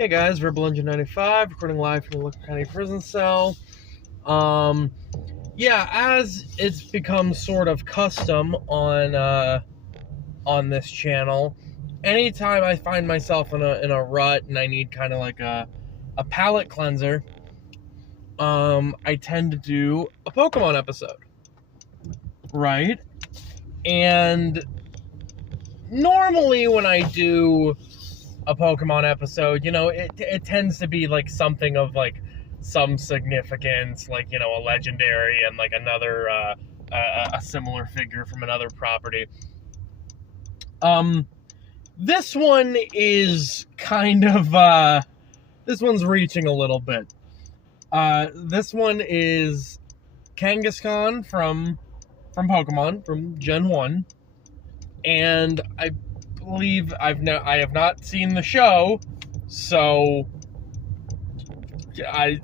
Hey guys, Verbal Engine 95, recording live from the local county prison cell. As it's become sort of custom on this channel, anytime I find myself in a rut and I need kind of like a palate cleanser, I tend to do a Pokemon episode, right? And normally when I do a Pokemon episode, it tends to be like something of like some significance, like, a legendary and like another a similar figure from another property. This one is kind of this one's reaching a little bit. This one is Kangaskhan from Pokemon, from Gen 1, and I believe I have not seen the show, so I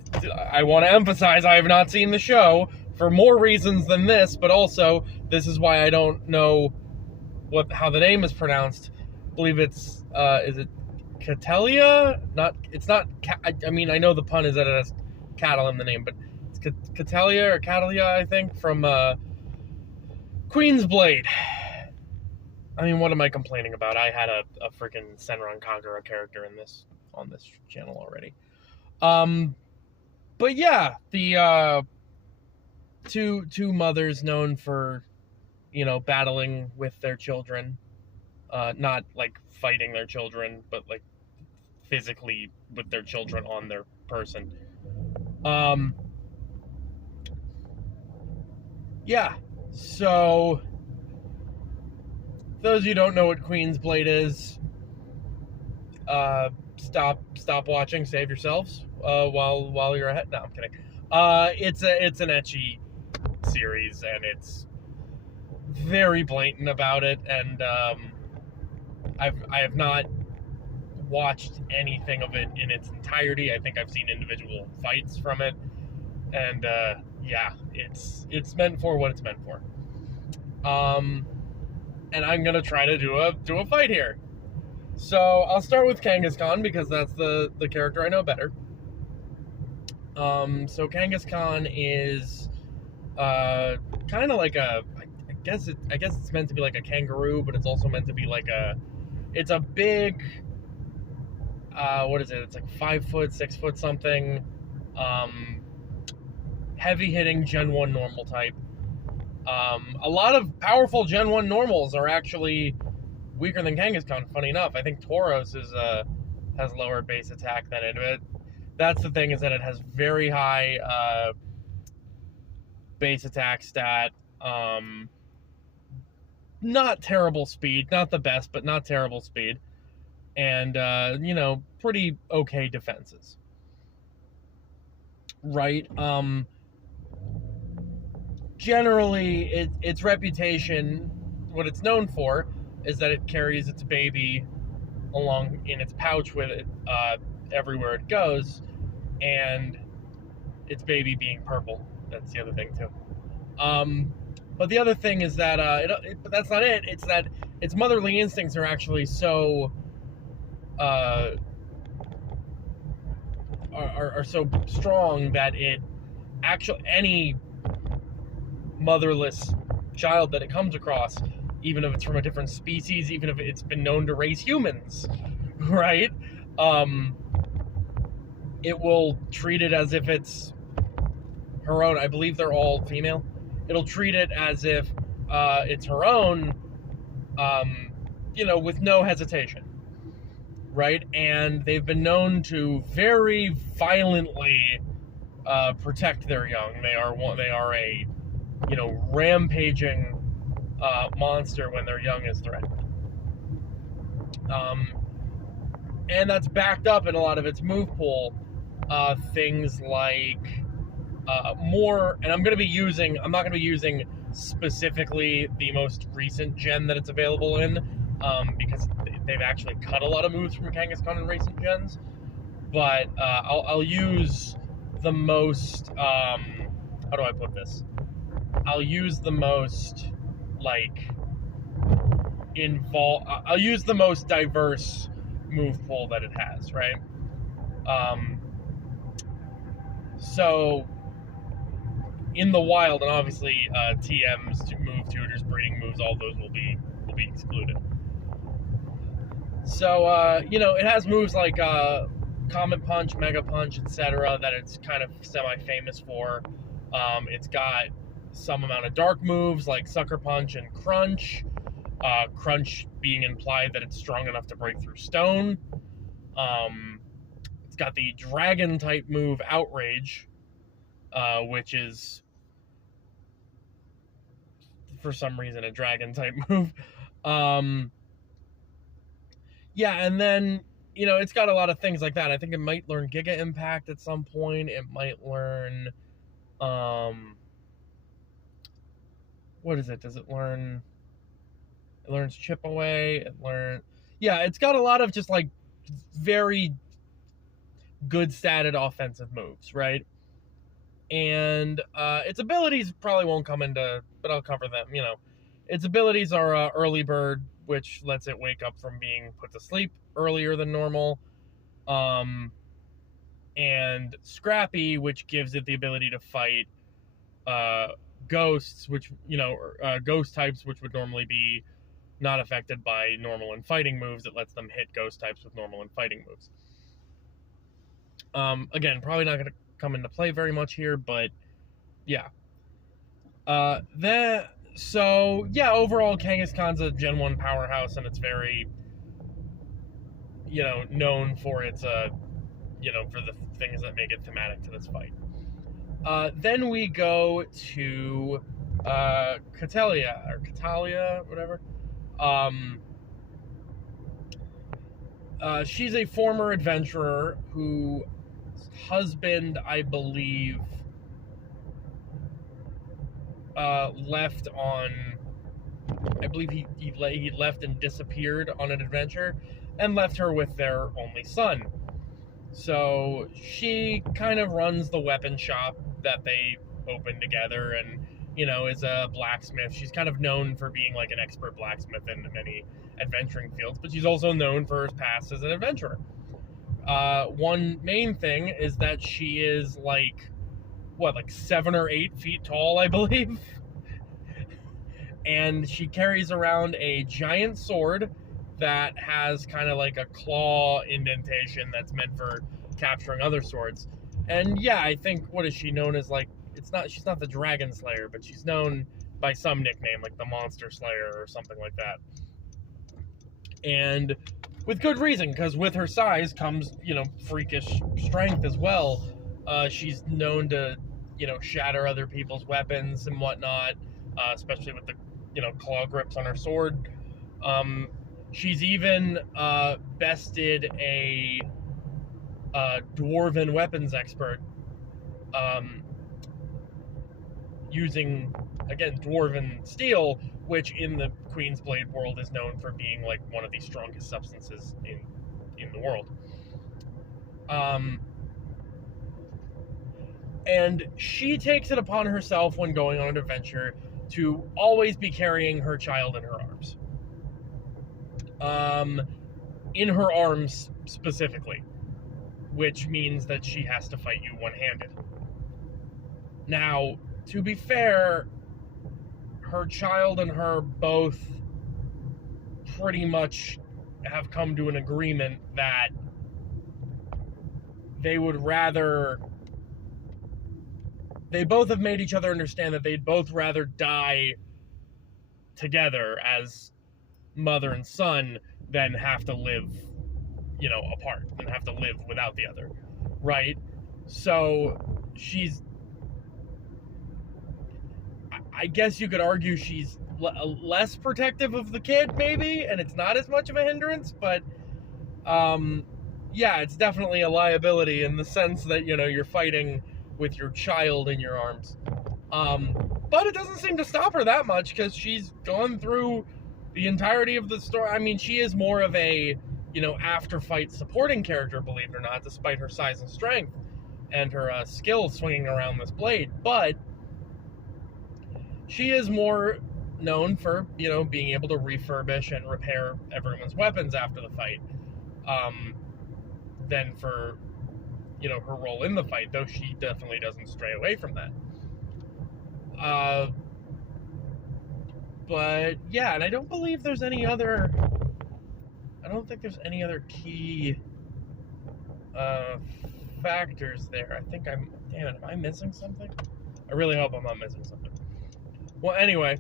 want to emphasize I have not seen the show for more reasons than this, but also this is why I don't know how the name is pronounced. I believe it's is it Cattleya? It's not. I mean, I know the pun is that it has cattle in the name, but it's Cattleya or Cattleya, I think, from Queen's Blade. I mean, what am I complaining about? I had a freaking Senran Kagura character on this channel already. But yeah, the two mothers known for, battling with their children, not like fighting their children, but like physically with their children on their person. So those of you who don't know what Queen's Blade is, stop watching, save yourselves while you're ahead. No, I'm kidding. It's an ecchi series, and it's very blatant about it, and I have not watched anything of it in its entirety. I think I've seen individual fights from it, and it's meant for what it's meant for. And I'm gonna try to do a fight here. So I'll start with Kangaskhan because that's the character I know better. So Kangaskhan is kind of like I guess it's meant to be like a kangaroo, but it's also meant to be like it's a big what is it? It's like 5 foot, 6 foot something. Heavy hitting Gen 1 normal type. A lot of powerful Gen 1 normals are actually weaker than Kangaskhan, funny enough. I think Tauros has lower base attack than it. That's the thing, is that it has very high base attack stat. Not terrible speed. Not the best, but not terrible speed. And, pretty okay defenses. Right? Generally, its reputation, what it's known for, is that it carries its baby along in its pouch with it everywhere it goes, and its baby being purple. That's the other thing too. But the other thing is that but that's not it. It's that its motherly instincts are actually so are so strong that any motherless child that it comes across, even if it's from a different species, even if it's been known to raise humans, right? It will treat it as if it's her own. I believe they're all female. It'll treat it as if it's her own, with no hesitation, right? And they've been known to very violently protect their young. They are a rampaging monster when their young is threatened. And that's backed up in a lot of its move pool. Things like more, and I'm not going to be using specifically the most recent gen that it's available in, because they've actually cut a lot of moves from Kangaskhan in recent gens. But I'll use the most, how do I put this? I'll use the most, I'll use the most diverse move pool that it has, right? So in the wild, and obviously TMs, move tutors, breeding moves, all those will be excluded. So it has moves like Comet Punch, Mega Punch, etc. that it's kind of semi-famous for. It's got some amount of dark moves like Sucker Punch and Crunch. Crunch being implied that it's strong enough to break through stone. It's got the Dragon type move Outrage, which is for some reason a Dragon type move. Yeah, and then it's got a lot of things like that. I think it might learn Giga Impact at some point. It might learn, what is it? Does it learn? It learns Chip Away. It's got a lot of just like very good statted offensive moves, right? And its abilities probably won't come into, but I'll cover them. Its abilities are Early Bird, which lets it wake up from being put to sleep earlier than normal, and Scrappy, which gives it the ability to fight ghosts, which ghost types, which would normally be not affected by normal and fighting moves. It lets them hit ghost types with normal and fighting moves. Again, probably not going to come into play very much here, but yeah. Overall, Kangaskhan's a Gen 1 powerhouse, and it's very, known for its, for the things that make it thematic to this fight. Then we go to Cattleya, whatever. She's a former adventurer whose husband, I believe, left on. I believe he left and disappeared on an adventure, and left her with their only son. So she kind of runs the weapon shop that they opened together, and is a blacksmith. She's kind of known for being like an expert blacksmith in many adventuring fields, but she's also known for her past as an adventurer. One main thing is that she is like 7 or 8 feet tall, I believe. And she carries around a giant sword that has kind of like a claw indentation that's meant for capturing other swords. And yeah, I think, what is she known as? Like, she's not the Dragon Slayer, but she's known by some nickname, like the Monster Slayer or something like that. And with good reason, because with her size comes, freakish strength as well. She's known to, shatter other people's weapons and whatnot, especially with the, claw grips on her sword. She's even bested a dwarven weapons expert, using, again, dwarven steel, which in the Queen's Blade world is known for being like one of the strongest substances in the world. And she takes it upon herself when going on an adventure to always be carrying her child in her arms. In her arms specifically, which means that she has to fight you one-handed. Now, to be fair, her child and her both pretty much have come to an agreement that they would rather... They both have made each other understand that they'd both rather die together as mother and son than have to live, apart, than have to live without the other, right? So she's... I guess you could argue she's less protective of the kid, maybe, and it's not as much of a hindrance, but it's definitely a liability in the sense that, you're fighting with your child in your arms. But it doesn't seem to stop her that much, because she's gone through the entirety of the story. I mean, she is more of a, after-fight supporting character, believe it or not, despite her size and strength and her skill swinging around this blade, but she is more known for, being able to refurbish and repair everyone's weapons after the fight, than for, her role in the fight, though she definitely doesn't stray away from that. But yeah, and I don't think there's any other key factors there. I think damn it, am I missing something? I really hope I'm not missing something. Well, anyway,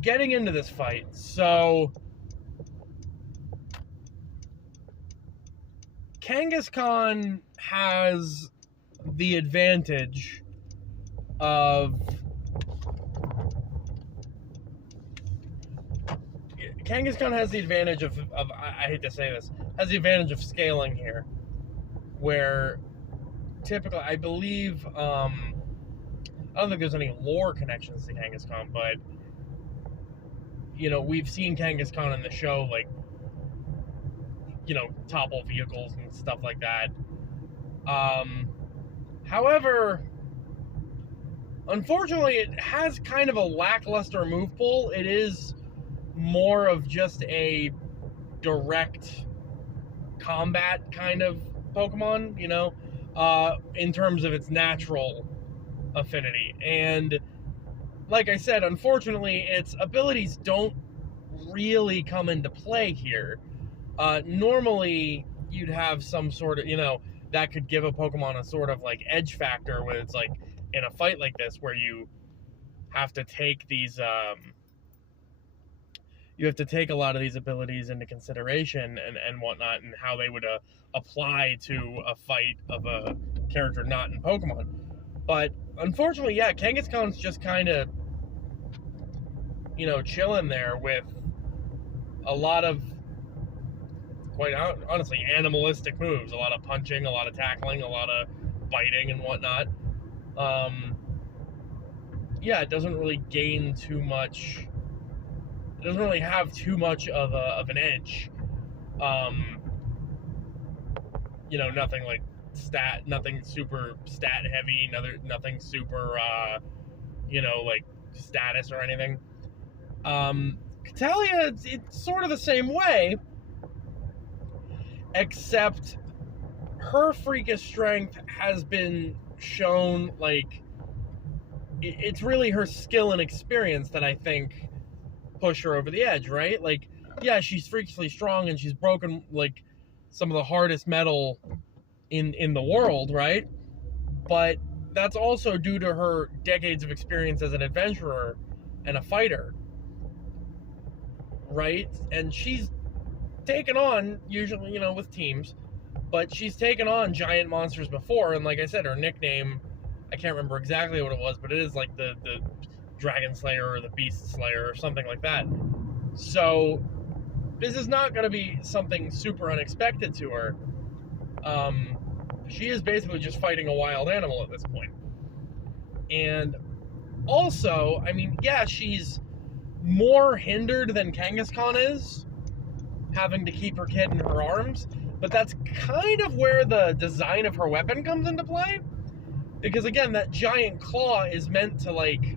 getting into this fight, so Kangaskhan has the advantage of I hate to say this, has the advantage of scaling here, where typically, I believe, I don't think there's any lore connections to Kangaskhan, but, we've seen Kangaskhan in the show, like, topple vehicles and stuff like that. However, unfortunately, it has kind of a lackluster move pool. It is more of just a direct combat kind of Pokemon, in terms of its natural affinity. And like I said, unfortunately, its abilities don't really come into play here. Normally, you'd have some sort of, that could give a Pokemon a sort of like edge factor when it's like in a fight like this where you have to take these, you have to take a lot of these abilities into consideration and whatnot, and how they would apply to a fight of a character not in Pokemon. But unfortunately, yeah, Kangaskhan's just kind of, chilling there with a lot of, quite honestly, animalistic moves. A lot of punching, a lot of tackling, a lot of biting and whatnot. Yeah, it doesn't really gain too much. It doesn't really have too much of an edge. Nothing like nothing super stat heavy, nothing super, like status or anything. Cattleya, it's sort of the same way, except her freakish strength has been shown, like, it's really her skill and experience that I think push her over the edge, right? Like, yeah, she's freakishly strong and she's broken, like, some of the hardest metal in the world, right? But that's also due to her decades of experience as an adventurer and a fighter, right? And she's taken on, usually, with teams, but she's taken on giant monsters before, and like I said, her nickname, I can't remember exactly what it was, but it is like the Dragon Slayer or the Beast Slayer or something like that. So this is not going to be something super unexpected to her. She is basically just fighting a wild animal at this point. And also, I mean, yeah, she's more hindered than Kangaskhan is, having to keep her kid in her arms, but that's kind of where the design of her weapon comes into play. Because again, that giant claw is meant to, like,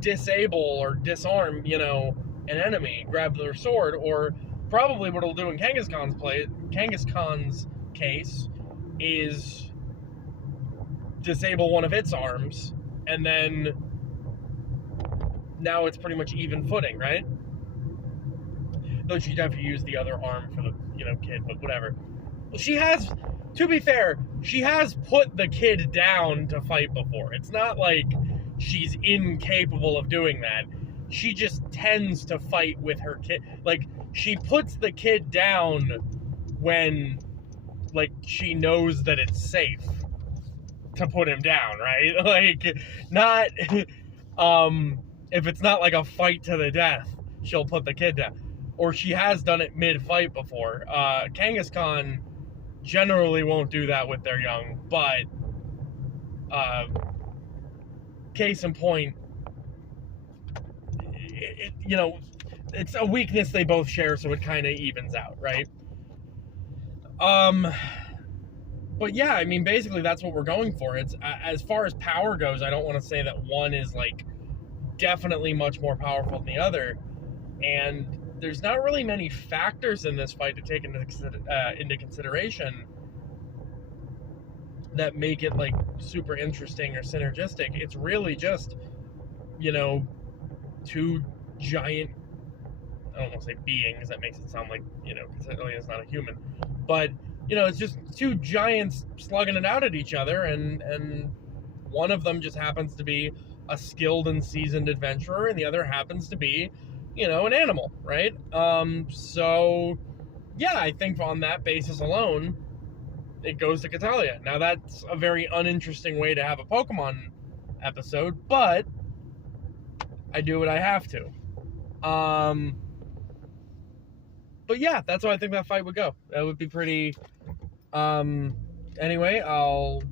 disable or disarm, an enemy, grab their sword, or probably what it'll do in Kangaskhan's case is disable one of its arms, and then now it's pretty much even footing, right? Though she'd have to use the other arm for the, kid, but whatever. Well, she has, to be fair, she has put the kid down to fight before. It's not like she's incapable of doing that. She just tends to fight with her kid. Like, she puts the kid down when, like, she knows that it's safe to put him down, right? Like, not, if it's not like a fight to the death, she'll put the kid down. Or she has done it mid-fight before. Kangaskhan generally won't do that with their young, but, case in point, it's a weakness they both share, so it kind of evens out, right? But yeah, I mean, basically that's what we're going for. It's, as far as power goes, I don't want to say that one is, like, definitely much more powerful than the other, and there's not really many factors in this fight to take into consideration that make it like super interesting or synergistic. It's really just, you know, two giant, I don't want to say beings, that makes it sound like, you know, Cattleya is not a human, but, you know, it's just two giants slugging it out at each other, and one of them just happens to be a skilled and seasoned adventurer, and the other happens to be, you know, an animal, right? So, yeah, I think on that basis alone, it goes to Cattleya. Now, that's a very uninteresting way to have a Pokemon episode, but I do what I have to. But yeah, that's how I think that fight would go. That would be pretty... Anyway, I'll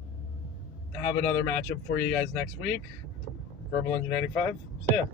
have another matchup for you guys next week. Verbal Engine 95. See ya.